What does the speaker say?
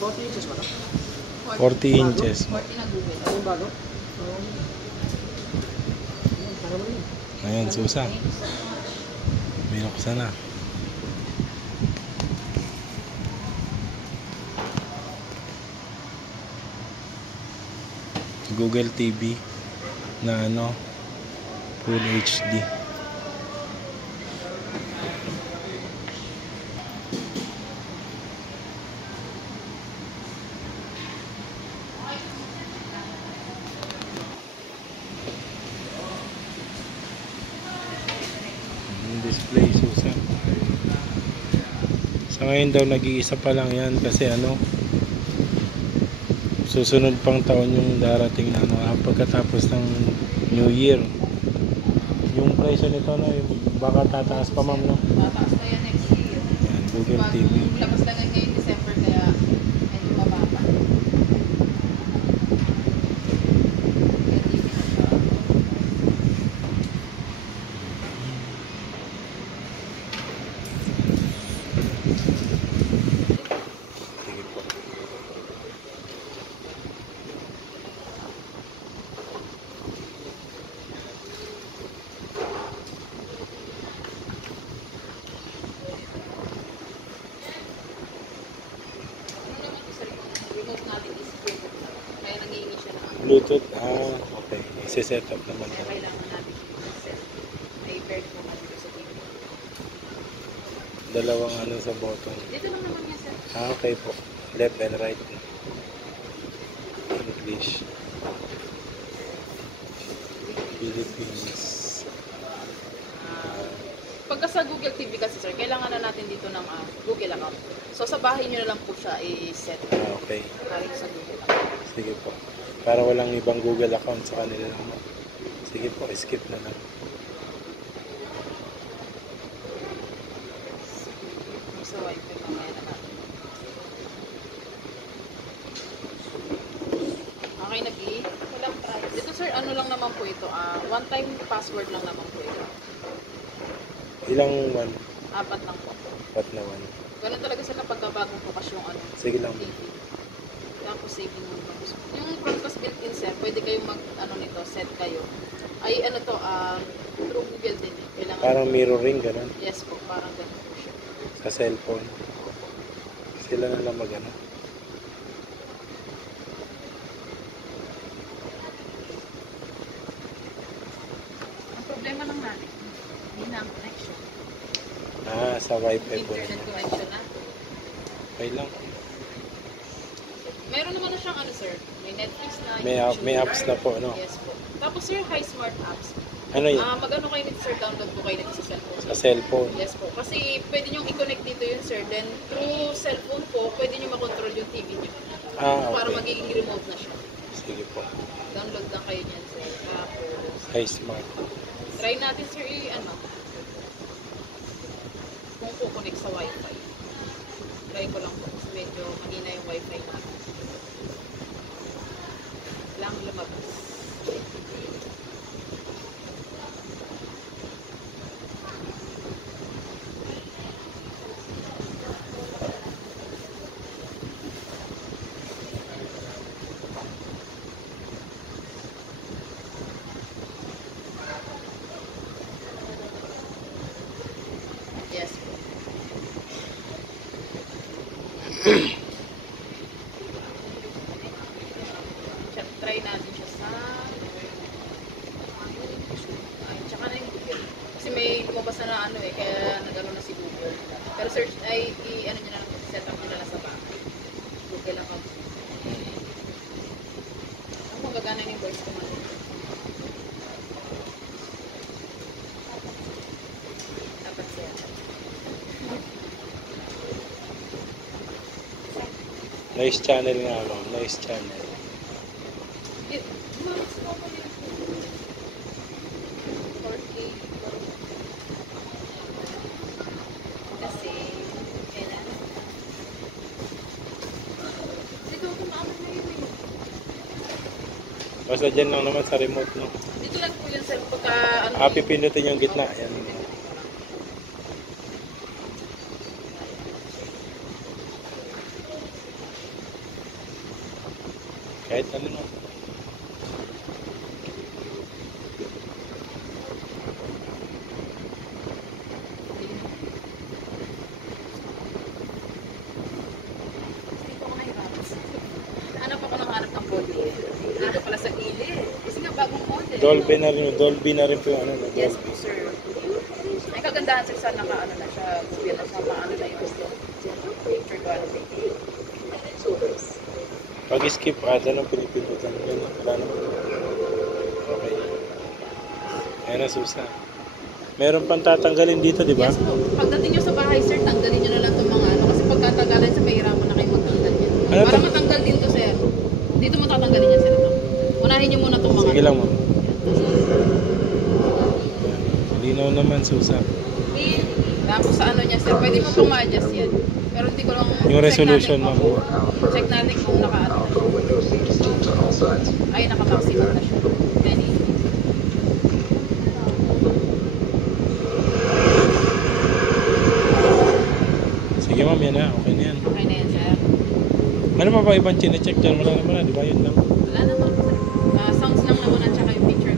40 inches ba ito? 40 inches. 40 na Google. Ano yung bago? Ayan, Susan. Binuksan na. Google TV na ano, Full HD. Yung display, Susan. Sa ngayon daw nag-iisa pa lang yan kasi ano, susunod pang taon yung darating na ano, pagkatapos ng New Year. Yung presyo nito na, baka tataas pa, ma'am, no? Tataas na yan next year. Yan, Google TV. Labas lang yan ngayon December kaya medyo mababa. Sige po. Remote natin is Bluetooth lang. Kaya nangihingi siya ng ano. Bluetooth, okay. Isi-set up naman Kaya yan. kailangan natin yung set. May paired mo natin sa TV. Dalawang ano sa button. Dito lang naman yan, sir. Okay po. Left and right. English. Philippines. Pagka sa Google TV kasi, sir, kailangan na natin dito ng Google account. So, sa bahay nyo na lang po siya i-set. Okay. Kahit sa Google account. Sige po. Para walang ibang Google account sa kanila naman. Sige po, skip na lang. Sa wifi, mamaya na natin. Okay, Nagi. Walang price. Dito, sir, ano lang naman po ito. One-time password lang naman po ito. Ilang one? 4 lang po. Pat na one. Ganun talaga sa kapag bagong bukas yung ano. Sige lang. TV. Tapos saving mo. Yung Chromecast built-in, sir, pwede kayong mag, nito, set kayo. Ay, through Google din. Kailangan. Parang mirroring, ganun. Yes po, parang ganun po siya. Sa cellphone. Sila na lang mag-ano. Ang problema lang natin, hindi na ang connection. Sa wifi po. Internet connection na. Okay lang. Meron naman na siyang sir, may Netflix na, May apps na po, no? Yes po. Tapos sir, high smart apps. Ano yun? Mag-ano kayo nito sir, download po kayo nito sa cellphone. Sa cellphone. Yes po. Kasi pwede nyo i-connect dito yun sir. Then through cellphone po, pwede nyo makontrol yung TV nyo. Para Okay. magiging remote na siya. Sige po. Download lang kayo niyan sir. Tapos, Hi, smart. try natin sir kung kukonek sa wifi. Try ko lang po. Kasi medyo mahina yung wifi natin. Lang lumabas. Yes po. Try natin siya sa tsaka na yung Google. Kasi may lumabas na kaya nagano na si Google. Pero search ay nyo na lang, set up nyo na lang sa bahay. Google account. Ang magagana yung voice command. Dapat set. Noise channel nga, ma'am. Noise channel. Kasi, kailan? Dito ako maamon na yun eh. Basta dyan lang naman sa remote, no? Dito lang po yun sir, pagka Pipindutin yung gitna. Yan. Kahit ano no. Dito ko nahirapan. Hanap ako ng hanap ng body. Hanap pala sa gilid. Kasi nga bagong model. Dolby na rin po yung ano na Yes Dolby. po, sir. Ay kagandahan sir sa naka-ano na siya. Google na siya. Maano na yung picture quality. Pag skip ada nang pinipindutan ko na wala na. Okay. Ayan na susa. Meron pang tatanggalin dito, di ba? Yes po. Pagdating nyo sa bahay sir, tanggalin nyo na lang itong mga ano. Kasi pagkatanggalin sa mahirapan na kayo magtanggal yan. Ano Para to? matanggal din to sir. Dito mo tatanggalin yan sir ito. Unahin nyo muna itong mga. Sige lang, ma'am. Linaw naman susa. Tapos sa ano niya sir, pwede mo pong ma-adjust yan. Pero hindi ko lang Yung check resolution, natin, ma'am. check natin kung naka-ano na siya. Ay, naka-maximum na siya. 1080. Sige ma'am, yan na. Okay na yan. Okay na yan sir. Ano pa ba ibang chinecheck dyan? Wala naman na, di ba? Yun lang. Wala naman sir. Sounds lang naman at saka yung picture